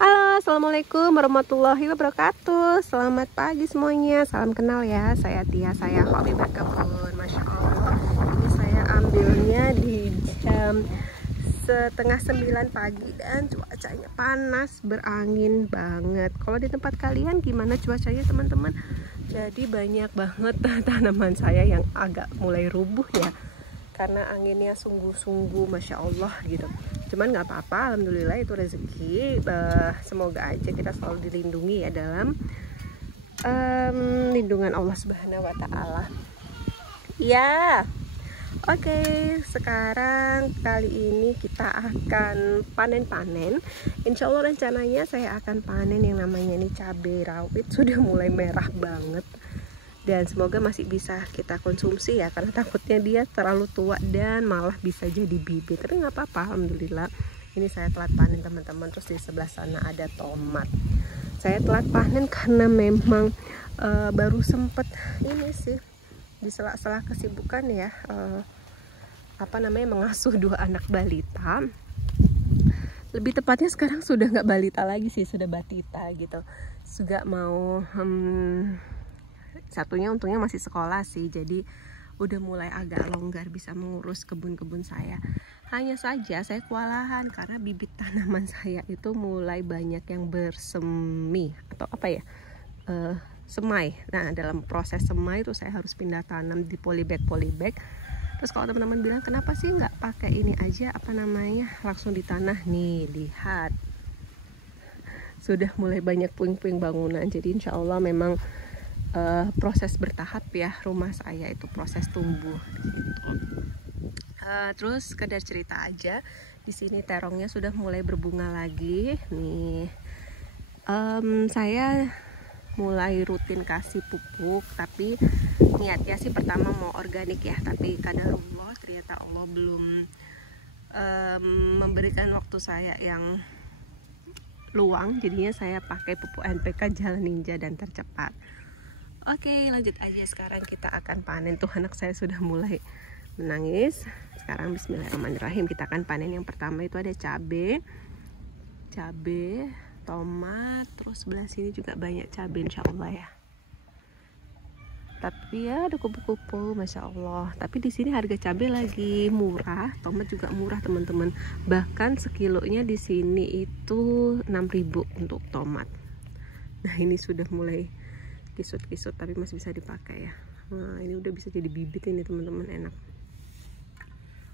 Halo, assalamualaikum warahmatullahi wabarakatuh. Selamat pagi semuanya. Salam kenal ya. Saya Tia, saya hobi berkebun. Masya Allah. Ini saya ambilnya di jam setengah 9 pagi dan cuacanya panas, berangin banget. Kalau di tempat kalian gimana cuacanya teman-teman? Jadi banyak banget tanaman saya yang agak mulai rubuh ya, karena anginnya sungguh-sungguh Masya Allah gitu. Cuman nggak apa-apa, alhamdulillah itu rezeki. Semoga aja kita selalu dilindungi ya dalam lindungan Allah Subhanahu wa Ta'ala. Ya, oke, sekarang kali ini kita akan panen-panen. Insya Allah rencananya saya akan panen yang namanya ini cabai rawit, sudah mulai merah banget. Dan semoga masih bisa kita konsumsi ya, karena takutnya dia terlalu tua dan malah bisa jadi bibit. Tapi nggak apa-apa, alhamdulillah. Ini saya telat panen teman-teman. Terus di sebelah sana ada tomat. Saya telat panen karena memang baru sempet ini sih di sela-sela kesibukan ya, mengasuh 2 anak balita. Lebih tepatnya sekarang sudah nggak balita lagi sih, sudah batita gitu. Juga mau satunya untungnya masih sekolah sih, jadi udah mulai agak longgar bisa mengurus kebun-kebun saya. Hanya saja saya kewalahan karena bibit tanaman saya itu mulai banyak yang bersemi atau semai. Nah, dalam proses semai itu saya harus pindah tanam di polybag. Terus kalau teman-teman bilang kenapa sih nggak pakai ini aja langsung di tanah, nih lihat sudah mulai banyak puing-puing bangunan. Jadi insya Allah memang proses bertahap ya, rumah saya itu proses tumbuh gitu. Terus sekedar cerita aja, di sini terongnya sudah mulai berbunga lagi nih. Saya mulai rutin kasih pupuk, tapi niatnya sih pertama mau organik ya, tapi qadarullah ternyata Allah belum memberikan waktu saya yang luang, jadinya saya pakai pupuk NPK Jalan Ninja dan tercepat. Oke, lanjut aja, sekarang kita akan panen. Tuh anak saya sudah mulai menangis. Sekarang bismillahirrahmanirrahim, kita akan panen. Yang pertama itu ada cabai, tomat, terus sebelah sini juga banyak cabai insya Allah ya. Tapi ya ada kupu-kupu Masya Allah. Tapi di sini harga cabai lagi murah, tomat juga murah teman-teman. Bahkan sekilonya di sini itu 6.000 untuk tomat. Nah, ini sudah mulai kisut-kisut tapi masih bisa dipakai ya. Nah, ini udah bisa jadi bibit ini teman-teman, enak.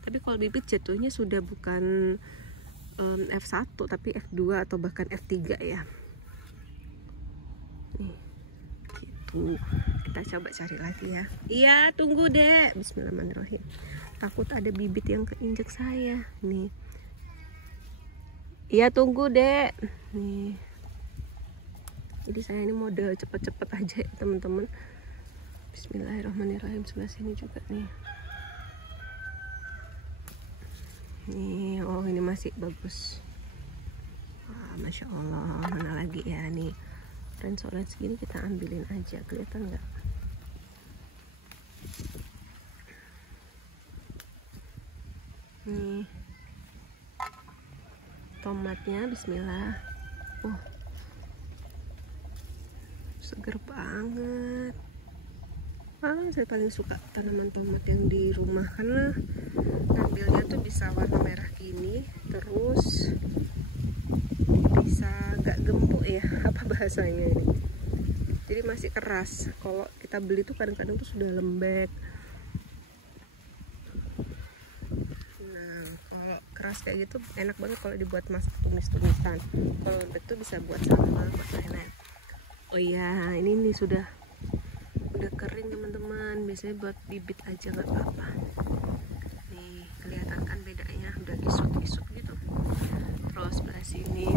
Tapi kalau bibit jatuhnya sudah bukan F1 tapi F2 atau bahkan F3 ya. Nih, gitu. Kita coba cari lagi ya. Iya, tunggu deh. Bismillahirrahmanirrahim. Takut ada bibit yang keinjek saya. Nih. Iya, tunggu deh. Nih. Jadi saya ini mode cepet-cepet aja ya teman-teman. Bismillahirrahmanirrahim, sebelah sini juga nih. Nih, oh ini masih bagus. Wah, Masya Allah, mana lagi ya nih. Orange segini kita ambilin aja, kelihatan nggak? Nih, tomatnya bismillah. Seger banget. Saya paling suka tanaman tomat yang di rumah karena ngambilnya tuh bisa warna merah gini, terus bisa gak gembuk ya, apa bahasanya ini, jadi masih keras. Kalau kita beli tuh kadang-kadang tuh sudah lembek. Nah, kalau keras kayak gitu enak banget kalau dibuat masak tumis-tumisan. Kalau lembek tuh bisa buat sambal, buat lain-lain. Oh iya, ini nih sudah kering teman-teman. Biasanya buat bibit aja nggak apa-apa. Nih kelihatan kan bedanya, udah kisut-kisut gitu. Terus sebelah sini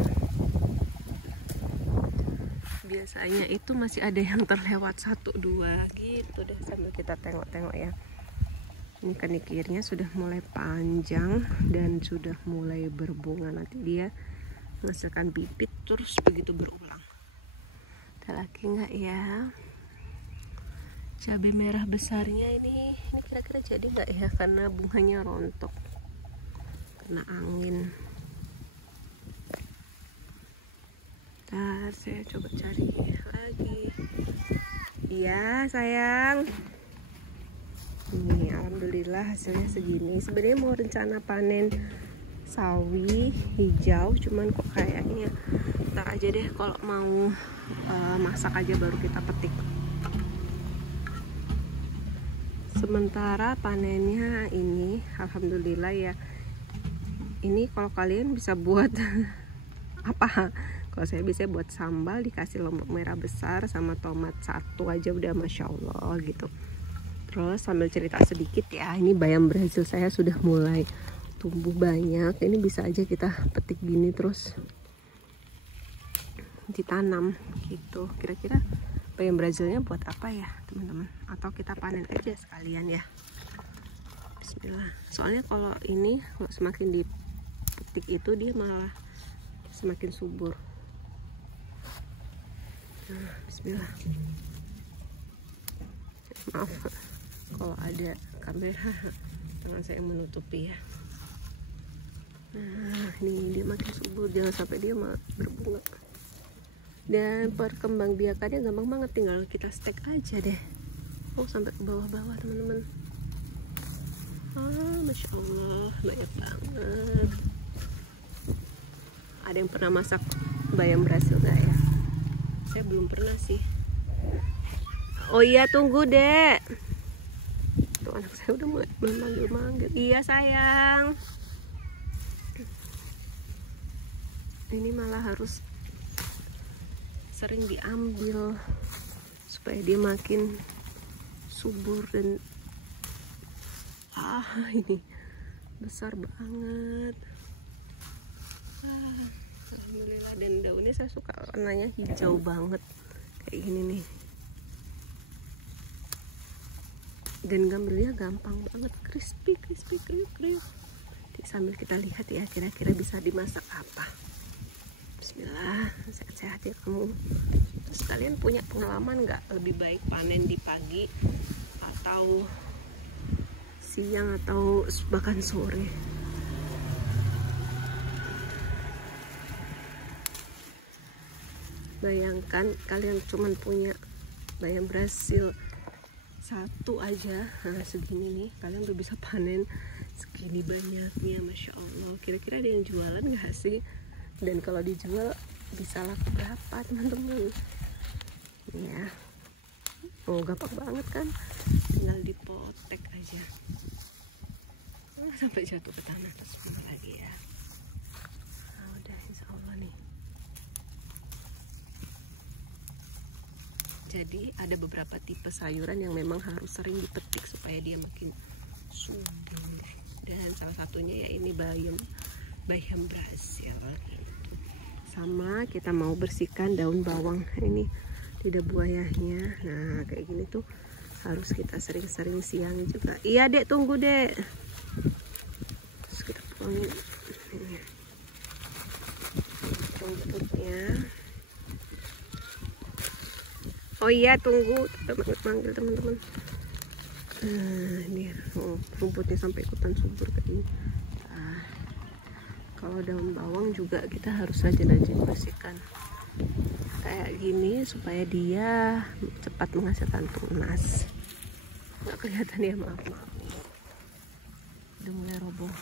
biasanya itu masih ada yang terlewat 1-2 gitu deh, sambil kita tengok-tengok ya. Ini kenikirnya sudah mulai panjang dan sudah mulai berbunga. Nanti dia menghasilkan bibit terus begitu berulang. Lagi nggak ya cabai merah besarnya ini kira-kira jadi nggak ya, karena bunganya rontok kena angin. Sebentar, saya coba cari lagi. Iya sayang. Ini alhamdulillah hasilnya segini. Sebenarnya mau rencana panen sawi hijau, cuman kok kayaknya ntar aja deh, kalau mau masak aja baru kita petik. Sementara panennya ini alhamdulillah ya. Ini kalau kalian bisa buat apa? Kalau saya bisa buat sambal, dikasih lombok merah besar sama tomat satu aja udah masya Allah gitu. Terus sambil cerita sedikit ya, ini bayam Brazil saya sudah mulai tumbuh banyak. Ini bisa aja kita petik gini terus ditanam gitu. Kira-kira bayam Brazilnya buat apa ya teman-teman? Atau kita panen aja sekalian ya. Bismillah. Soalnya kalau ini kalau semakin dipetik itu dia malah semakin subur. Nah, bismillah. Maaf kalau ada kamera, tangan saya menutupi ya. Nah, ini dia makin subur, jangan sampai dia berbunga. Dan perkembangbiakannya gampang banget, tinggal kita stek aja deh. Oh, sampai ke bawah-bawah teman-teman. Masya Allah, banyak banget. Ada yang pernah masak bayam Brazil nggak ya? Saya belum pernah sih. Oh iya, tunggu dek. Tuh anak saya udah mulai manggil-manggil. Iya sayang. Ini malah harus sering diambil supaya dia makin subur dan ini besar banget. Alhamdulillah, dan daunnya saya suka warnanya hijau banget kayak gini nih. Dan ngambilnya gampang banget, crispy. Sambil kita lihat ya, kira-kira bisa dimasak apa. Bismillah, sehat-sehat ya kamu. Terus kalian punya pengalaman nggak lebih baik panen di pagi atau siang atau bahkan sore? Bayangkan kalian cuman punya bayam Brazil satu aja, nah segini nih, kalian udah bisa panen segini banyaknya, masya Allah. Kira-kira ada yang jualan nggak sih? Dan kalau dijual bisa laku berapa teman-teman? Ya, oh gampang banget kan, tinggal dipotek aja. Sampai jatuh ke tanah terus lagi ya. Nah, udah insya Allah nih. Jadi ada beberapa tipe sayuran yang memang harus sering dipetik supaya dia makin subur. Dan salah satunya ya ini bayam Brazil gitu. Sama kita mau bersihkan daun bawang ini, lidah buayanya. Nah kayak gini tuh harus kita sering-sering siangi juga. Iya dek, tunggu dek. Terus kita tuangin ini rumputnya. Oh iya, tunggu, manggil teman-teman. Nah, ini rumputnya sampai ikutan subur kayak gini. Nah, kalau daun bawang juga kita harus rajin-rajin bersihkan kayak gini supaya dia cepat menghasilkan tunas. Nggak kelihatan ya, maaf. Udah mulai roboh.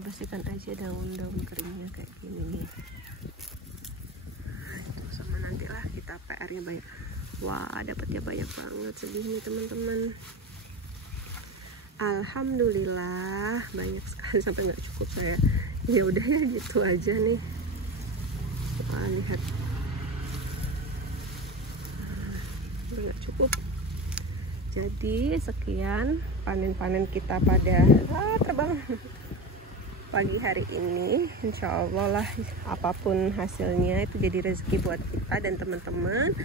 Bersihkan aja daun-daun keringnya kayak gini nih. Sama nantilah kita PR-nya banyak. Wah, dapatnya banyak banget segini teman-teman. Alhamdulillah banyak sekali sampai nggak cukup saya. Ya udah ya gitu aja nih. Wah, lihat. Nggak cukup. Jadi sekian panen-panen kita pada terbang pagi hari ini. Insya Allah lah apapun hasilnya itu jadi rezeki buat kita dan teman-teman.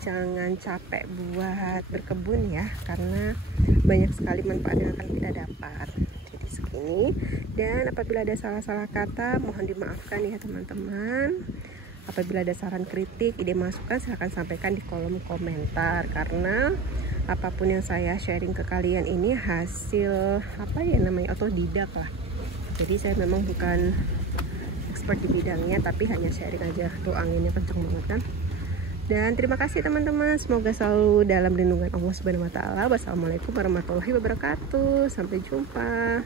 Jangan capek buat berkebun ya, karena banyak sekali manfaat yang akan kita dapat. Jadi segini, dan apabila ada salah-salah kata mohon dimaafkan ya teman-teman. Apabila ada saran, kritik, ide, masukan silahkan sampaikan di kolom komentar, karena apapun yang saya sharing ke kalian ini hasil apa ya namanya, otodidak lah. Jadi saya memang bukan expert di bidangnya, tapi hanya sharing aja. Tuh anginnya kencang banget kan. Dan terima kasih teman-teman, semoga selalu dalam lindungan Allah Subhanahu wa taala. Wassalamualaikum warahmatullahi wabarakatuh. Sampai jumpa.